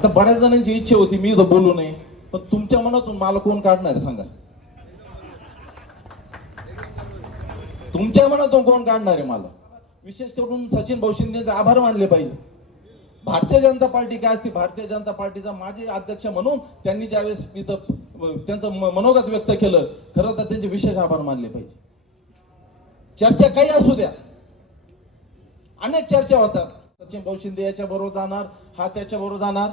आता बऱ्याच जणांची इच्छा होती मी तर बोलू नये. पण तुमच्या मनातून मला कोण काढणार आहे सांगा. तुमच्या मनातून कोण काढणार आहे मला? विशेष करून सचिन भाऊ शिंदेचे आभार मानले पाहिजे. भारतीय जनता पार्टी काय असते? भारतीय जनता पार्टीचा माजी अध्यक्ष म्हणून त्यांनी ज्यावेळेस इथं तर त्यांचं म- मनोगत व्यक्त केलं खरं तर त्यांचे विशेष आभार मानले पाहिजे. चर्चा काही असू द्या. अनेक चर्चा होतात. सचिन भाऊ शिंदे याच्या बरोबर जाणार हा त्याच्या बरोबर जाणार.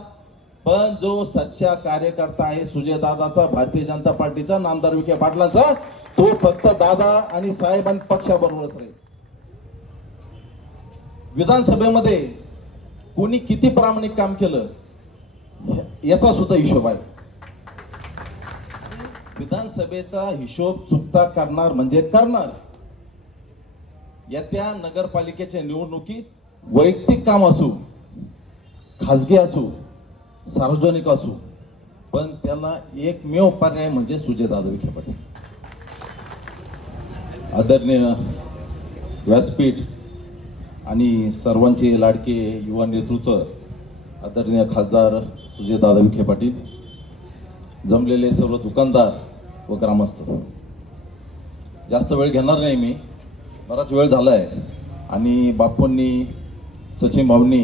पण जो सच्चा कार्यकर्ता आहे सुजय दादाचा भारतीय जनता पार्टीचा नामदार विखे पाटलांचा तो फक्त दादा आणि साहेब आणि पक्षाबरोबरच राहील. विधानसभेमध्ये कोणी किती प्रामाणिक काम केलं याचा सुद्धा हिशोब आहे. विधानसभेचा हिशोब चुकता करणार म्हणजे करणार. येत्या नगरपालिकेच्या निवडणुकीत वैयक्तिक काम असू खासगी असू सार्वजनिक असू पण त्याला एकमेव पर्याय म्हणजे सुजयदादा विखे पाटील आदरणीय व्यासपीठ आणि सर्वांचे लाडके युवा नेतृत्व आदरणीय खासदार सुजयदादा विखे पाटील जमलेले सर्व दुकानदार व ग्रामस्थ. जास्त वेळ घेणार नाही मी बराच वेळ झाला आहे आणि बापूंनी सचिन भाऊंनी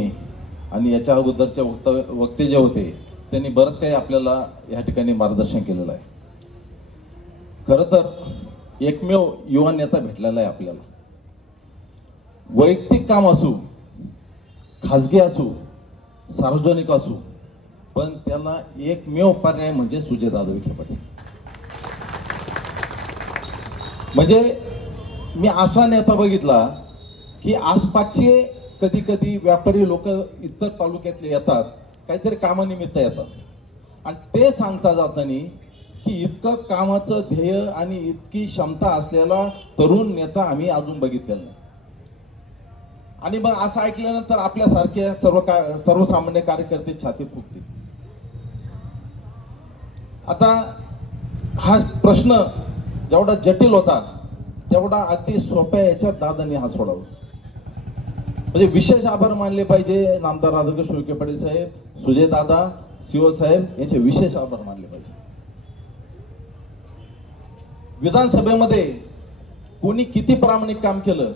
आणि याच्या अगोदरच्या वक्तव्य वक्ते जे होते त्यांनी बरंच काही आपल्याला या ठिकाणी मार्गदर्शन केलेलं आहे. खरं तर एकमेव युवा नेता भेटलेला आहे आपल्याला. वैयक्तिक काम असू खाजगी असू सार्वजनिक असू पण त्याला एकमेव पर्याय म्हणजे सुजयदादा विखे पाटील म्हणजे मी असा नेता बघितला की आसपासचे कधी कधी व्यापारी लोक इतर तालुक्यातले येतात काहीतरी कामानिमित्त येतात. आणि ते सांगता जाताना की इतकं कामाचं ध्येय आणि इतकी क्षमता असलेला तरुण नेता आम्ही अजून बघितलेला नाही. आणि मग असं ऐकल्यानंतर आपल्यासारख्या सर्व का सर्वसामान्य कार्यकर्ते छाती फुगतील. आता हा प्रश्न जेवढा जटिल होता तेवढा अगदी सोप्या याच्यात दादांनी हा सोडवला. म्हणजे विशेष आभार मानले पाहिजे. नामदार राधाकृष्ण विखे पाटील साहेब सुजय दादा शिव साहेब यांचे विशेष आभार मानले पाहिजे. विधानसभेमध्ये कोणी किती प्रामाणिक काम केलं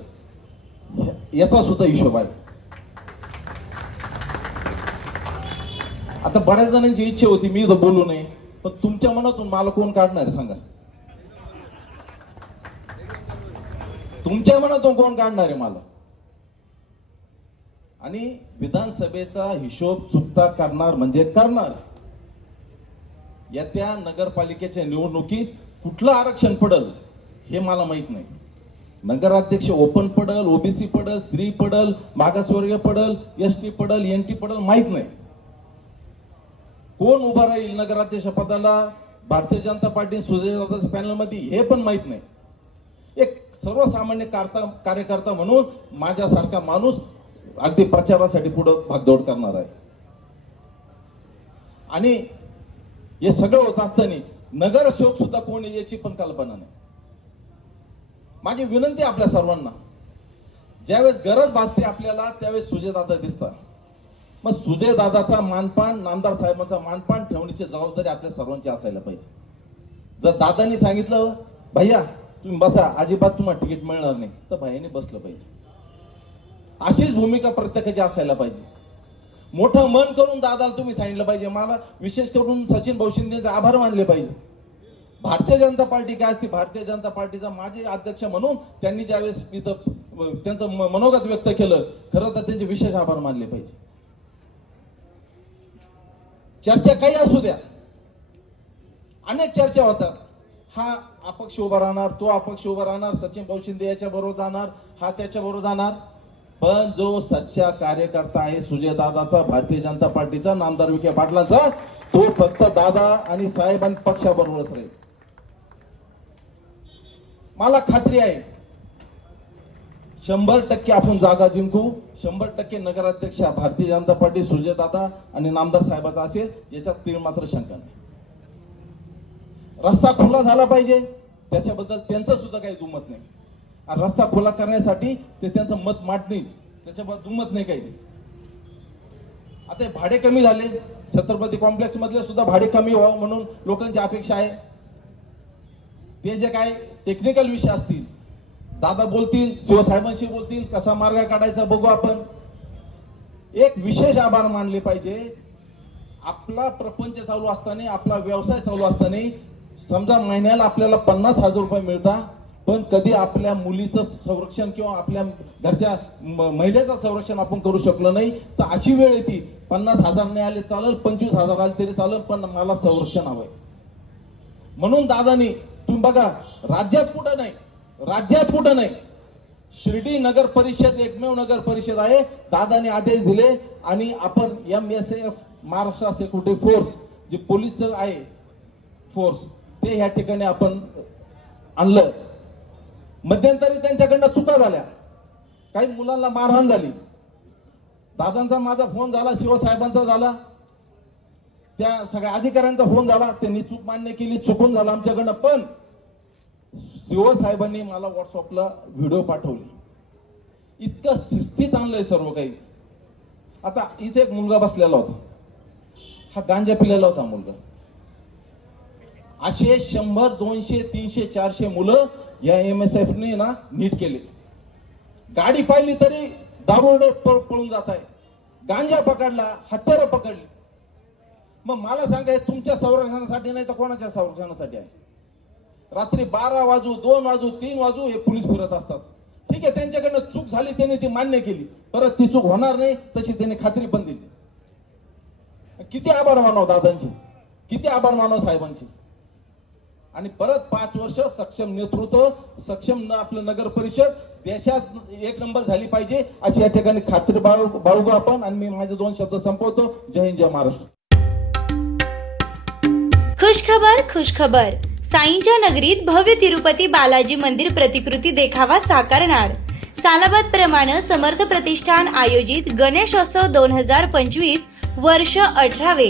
याचा सुद्धा हिशोब आहे. आता बऱ्याच जणांची इच्छा होती मी इथं बोलू नये पण तुमच्या मनातून मला कोण काढणार सांगा. तुमच्या मनातून कोण काढणार आहे मला? आणि विधानसभेचा हिशोब चुकता करणार म्हणजे करणार. येत्या नगरपालिकेच्या निवडणुकीत कुठलं आरक्षण पडल हे मला माहीत नाही. नगराध्यक्ष ओपन पडल ओबीसी पडल स्त्री पडल मागासवर्गीय पडल एस टी पडल एन टी पडल माहीत नाही. कोण उभा राहील नगराध्यक्ष पदाला? भारतीय जनता पार्टी सुजयदादाच्या पॅनलमध्ये हे पण माहीत नाही. एक सर्वसामान्य कार्यकर्ता म्हणून माझ्यासारखा माणूस अगदी प्रचारासाठी पुढं भागदौड करणार आहे. आणि हे सगळं होत असताना नगरसेवक सुद्धा कोण याची पण कल्पना नाही. माझी विनंती आपल्या सर्वांना. ज्यावेळेस गरज भासते आपल्याला त्यावेळेस सुजयदादा दिसतात. मग सुजयदादाचा मानपान नामदार साहेबांचा मानपान ठेवण्याची जबाबदारी आपल्या सर्वांची असायला पाहिजे. जर दादांनी सांगितलं भैया तुम्ही बसा अजिबात तुम्हाला तिकीट मिळणार नाही तर भैयाने बसलं पाहिजे. अशीच भूमिका प्रत्येकाची असायला पाहिजे. मोठं मन करून दादाला तुम्ही सांगितलं पाहिजे. मला विशेष करून सचिन भाऊ शिंदेचे आभार मानले पाहिजे. भारतीय जनता पार्टी काय असते? भारतीय जनता पार्टीचा माजी अध्यक्ष म्हणून त्यांनी ज्यावेळेस इथं त्यांचं म- मनोगत व्यक्त केलं खरं तर त्यांचे विशेष आभार मानले पाहिजे. चर्चा काही असू द्या. अनेक चर्चा होतात. हा अपक्ष उभा राहणार तो अपक्ष उभा राहणार सचिन भाऊ शिंदे याच्या बरोबर जाणार हा त्याच्या बरोबर जाणार. पण जो सच्चा कार्यकर्ता आहे सुजय दादाचा भारतीय जनता पार्टीचा नामदार विखे पाटलांचा तो फक्त दादा आणि साहेब पक्षाबरोबरच राहील. मला खात्री आहे शंभर टक्के आपण जागा जिंकू शंभर टक्के नगराध्यक्ष भारतीय जनता पार्टी सुजय दादा आणि नामदार साहेबाचा असेल याच्यात तीळ मात्र शंका नाही. रस्ता खुला झाला पाहिजे त्याच्याबद्दल त्यांचं सुद्धा काही दुमत नाही. आणि रस्ता खुला करण्यासाठी ते त्यांचं मत मांडणीच त्याच्याबद्दल दुमत नाही काही. आता हे भाडे कमी झाले. छत्रपती कॉम्प्लेक्स मधले सुद्धा भाडे कमी व्हावं म्हणून लोकांची अपेक्षा आहे. ते जे काय टेक्निकल विषय असतील दादा बोलतील शिवसाहेबांशी बोलतील कसा मार्ग काढायचा बघू आपण. एक विशेष आभार मानले पाहिजे. आपला प्रपंच चालू असताना आपला व्यवसाय चालू असताना समजा महिन्याला आपल्याला पन्नास हजार रुपये मिळता पण कधी आपल्या मुलीचं संरक्षण किंवा आपल्या घरच्या महिलेचं संरक्षण आपण करू शकलो नाही तर अशी वेळ येते पन्नास हजार नाही आले चालेल पंचवीस हजार आले तरी चालेल पण मला संरक्षण हवंय. म्हणून दादानी तुम्ही बघा राज्यात कुठं नाही राज्यात कुठं नाही शिर्डी नगर परिषद एकमेव नगर परिषद आहे दादाने आदेश दिले आणि आपण M S F Maharashtra security force जे पोलीसचं आहे फोर्स ते ह्या ठिकाणी आपण आणलं. मध्यंतरी त्यांच्याकडनं चुका झाल्या. काही मुलांना मारहाण झाली. दादांचा माझा फोन झाला शिवसाहेबांचा झाला. त्या सगळ्या अधिकाऱ्यांचा फोन झाला. त्यांनी चूक मान्य केली चुकून झाला आमच्याकडनं. पण शिवसाहेबांनी मला व्हॉट्सअपला व्हिडिओ पाठवली. इतकं शिस्तीत आणलंय सर्व काही. आता इथे एक मुलगा बसलेला होता. हा गांजा पिलेला होता मुलगा. असे शंभर दोनशे तीनशे चारशे मुलं या एम एस एफ ने ना नीट केले. गाडी पाहिली तरी दारुड पळून जात आहे गांजा पकडला हत्यारं पकडली. मग मला सांगा तुमच्या संरक्षणासाठी नाही तर कोणाच्या संरक्षणासाठी आहे? रात्री बारा वाजू दोन वाजू तीन वाजू हे पोलीस फिरत असतात. ठीक आहे त्यांच्याकडनं चूक झाली त्यांनी ती मान्य केली. परत ती चूक होणार नाही तशी त्यांनी खात्री पण दिली. किती आभार मानव दादांची? किती आभार मानव साहेबांची? आणि परत पाच वर्ष सक्षम नेतृत्व सक्षम आपलं नगर परिषद देशात एक नंबर झाली पाहिजे अशी या ठिकाणी खात्री बाळगू बाळगू आपण आणि मी माझे दोन शब्द संपवतो. जय हिंद जय महाराष्ट्र. खुशखबर खुशखबर. साईंच्या नगरीत भव्य तिरुपती बालाजी मंदिर प्रतिकृती देखावा साकारणार. सालाबाद प्रमाणे समर्थ प्रतिष्ठान आयोजित गणेशोत्सव दोन हजार पंचवीस वर्ष अठरावे.